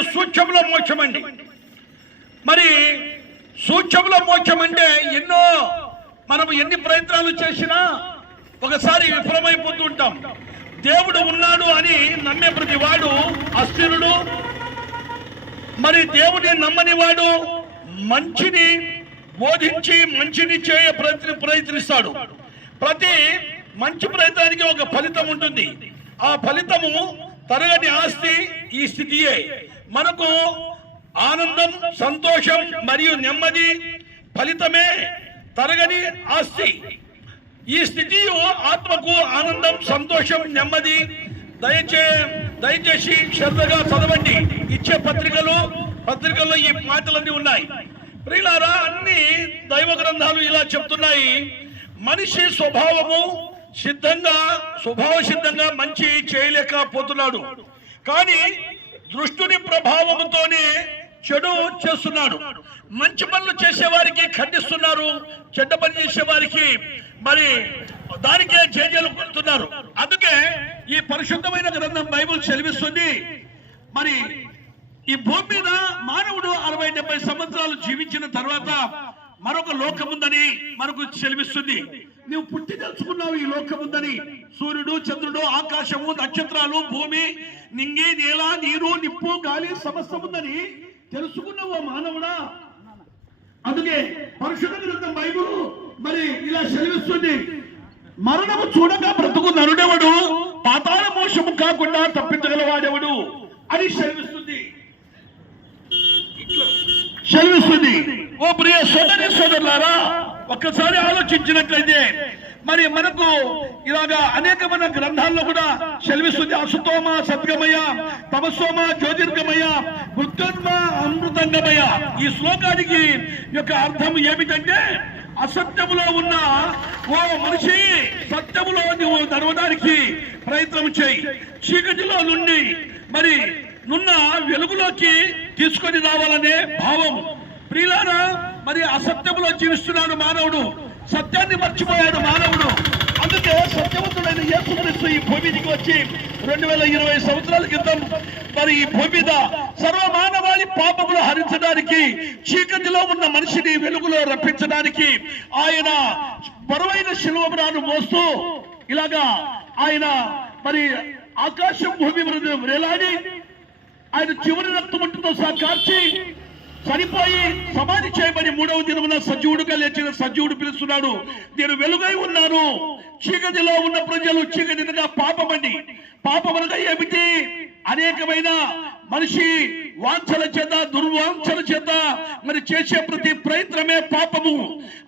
ఏంటంటే సూక్ష్మంలో మోక్షం అండి. మరి సూక్ష్మంలో మోక్షం అంటే మనం ఎన్ని ప్రయత్నాలు చేసినా ఒకసారి విఫలమైపోతూ ఉంటాం. దేవుడు ఉన్నాడు అని నమ్మే ప్రతి వాడు అస్థిరుడు. మరి దేవుడిని నమ్మని వాడు మంచిని బోధించి మంచిని ప్రయత్నిస్తాడు. ప్రతి మంచి ప్రయత్నానికి ఒక ఫలితం ఉంటుంది. ఆ ఫలితము తరగని ఆస్తి ఈ స్థితియే. మనకు ఆనందం, సంతోషం మరియు నెమ్మది ఫలితమే తరగని ఆస్తి. ఈ స్థితి ఆత్మకు ఆనందం, సంతోషం, నెమ్మది. దయచేసి శ్రద్ధగా చదవండి. ఇచ్చే పత్రికల్లో ఈ మాటలన్నీ ఉన్నాయి. ప్రియులారా, అన్ని దైవ గ్రంథాలు ఇలా చెప్తున్నాయి. మనిషి స్వభావ సిద్ధంగా మంచి చేయలేకపోతున్నాడు, కానీ దృష్టుని ప్రభావంతోనే చెడు చేస్తున్నాడు. మంచి పనులు చేసేవారికి ఖండిస్తున్నారు, చెడ్డ పని చేసేవారికి మరి దానికే జేజేలు కొడుతున్నారు. అందుకే ఈ పరిశుద్ధమైన గ్రంథం బైబిల్ సెలవిస్తుంది, మరి ఈ భూమి మీద మానవుడు 60-70 సంవత్సరాలు జీవించిన తర్వాత మరొక లోకం ఉందని మనకు సెలవిస్తుంది. నువ్వు పుట్టి తెలుసుకున్నావు ఈ లోకం ఉందని. సూర్యుడు, చంద్రుడు, ఆకాశము, నక్షత్రాలు, భూమి, నింగి, నేల, నీరు, నిప్పు, గాలి సమస్తం ఉందని తెలుసుకున్నావు మానవుడా. అందుకే పరిశుద్ధ గ్రంథం బైబిల్ మరి ఇలా సెలవిస్తుంది, మరణము చూడగా బ్రతుకు నరుడెవడు, పాతాళ మోక్షము కాకుండా తప్పించగలవాడెవడు అని సెలవిస్తుంది. ఓ ప్రియ సోదరి సోదరులారా, ఒక్కసారి ఆలోచించినట్లయితే మరి మనకు ఇలాగా అనేకమైన గ్రంథాల్లో కూడా సెలవిస్తుంది. అసుతోమ సద్గమయ, తమసోమ జ్యోతిర్గమయ, మృత్యున్మ అమృతంగమయ. ఈ శ్లోకానికి యొక్క అర్థం ఏమిటంటే, అసత్యములో ఉన్న ఓ మనిషి సత్యములో నువ్వు నడవడానికి ప్రయత్నం చేయి. చీకటిలో నుండి మరి నున్న వెలుగులోకి తీసుకొని రావాలనే భావం. ప్రియులారా, మరి అసత్యములో జీవిస్తున్నాడు మానవుడు, సత్యాన్ని మర్చిపోయాడు మానవుడు. అందుకే సత్యవంతుడైన యేసుక్రీస్తు ఈ భూమి మీదకి వచ్చి 2020 సంవత్సరాల క్రితం మరి ఈ భూమి మీద సర్వమానవాళి పాపములు హరించడానికి, చీకటిలో ఉన్న మనిషిని వెలుగులో రప్పించడానికి ఆయన బరువైన శిలువను మోస్తూ ఇలాగా ఆయన మరి ఆకాశం భూమి వేలాడి ఆయన చివరి రక్తమంటుతో సహా కార్చి చనిపోయి సమాధి చేయబడి 3వ దినమున సజీవుడుగా లేచిన సజీవుడు పిలుస్తున్నాడు, నేను వెలుగై ఉన్నాను. చీకటిలో ఉన్న ప్రజలు చీకటిగా పాపమండి. పాపమనగా ఏమిటి? అనేకమైన మనిషి వాంఛల చేత, దుర్వాంఛల చేత మరి చేసే ప్రతి ప్రయత్నమే పాపము.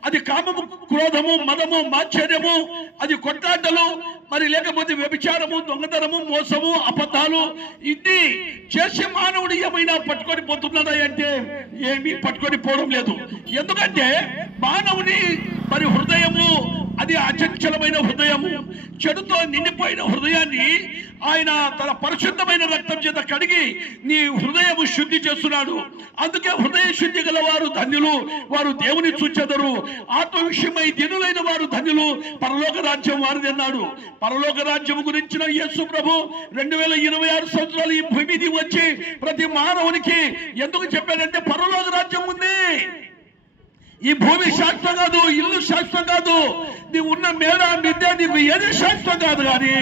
అది కామము, క్రోధము, మదము, మాత్సర్యము, అది కొట్లాటలు, మరి లేకపోతే వ్యభిచారము, దొంగతనము, మోసము, అబద్ధాలు. ఇది చేసే మానవుడు ఏమైనా పట్టుకొని పోతున్నాడా అంటే ఏమీ పట్టుకొని పోవడం లేదు. ఎందుకంటే మానవుని మరి హృదయము అది అచంచలమైన హృదయము, చెడుతో నిండిపోయిన హృదయాన్ని ఆయన తన పరిశుద్ధమైన రక్తం చేత కడిగి నీ హృదయము శుద్ధి చేస్తున్నాడు. అందుకే హృదయ శుద్ధి గల వారు ధన్యులు, వారు దేవుని చూచెదరు. ఆత్మ విషయమై దీనులైన వారు ధన్యులు, పరలోక రాజ్యం వారిది అన్నాడు. పరలోక రాజ్యం గురించిన యేసు ప్రభు 2026 సంవత్సరాలు ఈ భూమి మీద వచ్చి ప్రతి మానవునికి ఎందుకు చెప్పాడంటే, పరలోక రాజ్యం ఉంది. ఈ భూమి శాశ్వతం కాదు, ఇల్లు శాశ్వతం కాదు, నీవు ఉన్న మేడ మిద్దె నీకు ఏది శాశ్వతం కాదు. కానీ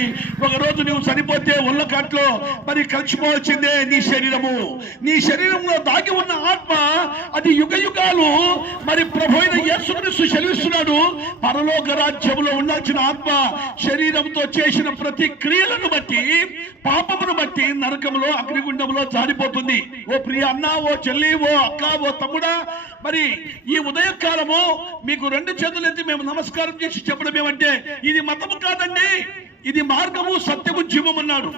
ఒకరోజు నువ్వు చనిపోతే ఒళ్ళకాట్లో మరి కలిసిపోవచ్చిందే నీ శరీరము. నీ శరీరంలో దాగి ఉన్న ఆత్మ అది యుగ యుగాలు మరి ప్రభు అయిన యేసుక్రీస్తు సెలవిస్తున్నాడు, పరలోక రాజ్యంలో ఉండాల్సిన ఆత్మ శరీరంతో చేసిన ప్రతి క్రియలను బట్టి, పాపమును బట్టి నరకంలో, అగ్నిగుండంలో జారిపోతుంది. ఓ ప్రియ అన్న, ఓ చెల్లి, ఓ అక్క, ఓ తమ్ముడా, మరి ఈ ఉదయకాలము మీకు 2 చేతులు ఎత్తి మేము నమస్కారం చేసి చెప్పడం ఏమంటే, ఇది మతము కాదండి, ఇది మార్గము, సత్యము, జీవం అన్నాడు.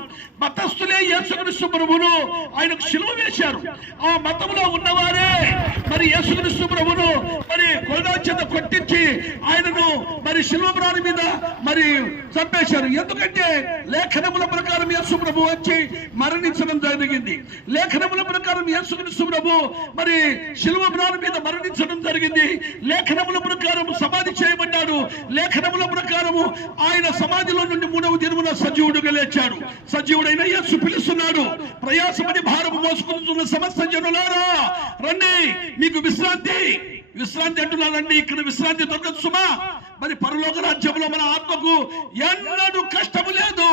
మతస్థులే యేసుక్రీస్తు ప్రభువును ఆయనకు శిలువ వేశారు. ఆ మతములో ఉన్నవారే మరి యేసుక్రీస్తు ప్రభువును మరి కొరడా చేత కొట్టించి ఆయనను మరి శిలువ మీద మరి చంపేశారు. ఎందుకంటే లేఖనముల ప్రకారం యేసు ప్రభు వచ్చి మరణించడం జరిగింది. లేఖనముల ప్రకారం యేసుక్రీస్తు ప్రభు మరి శిలువ మీద మరణించడం జరిగింది. లేఖనముల ప్రకారం సమాధి చేయబడ్డాడు. లేఖనముల ప్రకారము ఆయన సమాధిలో నుండి 3వ దినమున సజీవుడుగా లేచాడు. సజీవుడైన యేసు పిలుస్తున్నాడు, ప్రయాసపడి భారం మోసుకుంటున్న సమస్త జనులారా రండి, మీకు విశ్రాంతి అంటున్నానండి. ఇక్కడ విశ్రాంతి దొరకదు సుమా. మరి పరలోక రాజ్యంలో మన ఆత్మకు ఎన్నడూ కష్టము లేదు,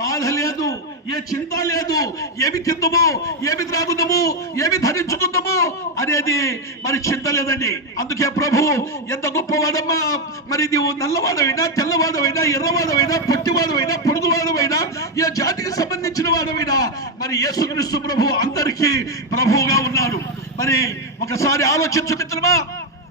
బాధ లేదు, ఏ చింత లేదు. ఏమి తిందము, ఏమి త్రాగుదాము, ఏమి ధరించుకుందాము అనేది మరి చింత లేదండి. అందుకే ప్రభు ఎంత గొప్పవాడమ్మా. మరి నీవు నల్లవాడవైనా, తెల్లవాడవైనా, ఎర్రవాడవైనా, పొట్టివాడవైనా, పొడుగువాడవైనా, ఏ జాతికి సంబంధించిన వాడవైనా మరి యేసుక్రీస్తు ప్రభు అందరికీ ప్రభువుగా ఉన్నాడు. మరి ఒకసారి ఆలోచించు మిత్రమా,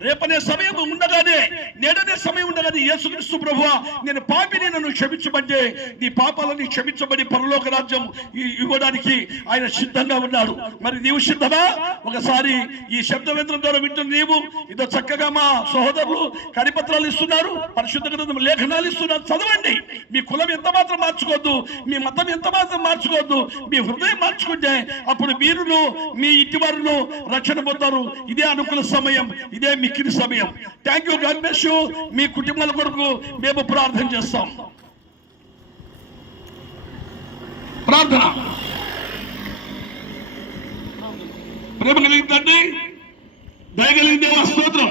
రేపనే సమయం ఉండగానే, నేడనే సమయం ఉండగానే యేసుక్రీస్తు ప్రభువా నేను పాపిని, నన్ను క్షమించబట్టే నీ పాపాలని క్షమించబడి పరలోక రాజ్యం ఇవ్వడానికి ఆయన సిద్ధంగా ఉన్నాడు. మరి నీవు సిద్ధమా? ఒకసారి ఈ శబ్దవేంద్రం ద్వారా వింటున్న నీవు ఇదో చక్కగా మా సహోదరులు కరిపత్రాలు ఇస్తున్నారు, పరిశుద్ధ గ్రంథం లేఖనాలు ఇస్తున్నారు, చదవండి. మీ కులం ఎంత మాత్రం మార్చుకోవద్దు, మీ మతం ఎంత మాత్రం మార్చుకోవద్దు, మీ హృదయం మార్చుకుంటే అప్పుడు మీరును మీ ఇంటి వారును రక్షణ పొందారు. ఇదే అనుకూల సమయం, ఇదే మిక్కిలి సమయం. Thank you, god bless you. మీ కుటుంబాల కొరకు మేము ప్రార్థన చేస్తాం. ప్రార్థన. ప్రేమ కలిగిందండి, దయ కలిగిందే స్తోత్రం.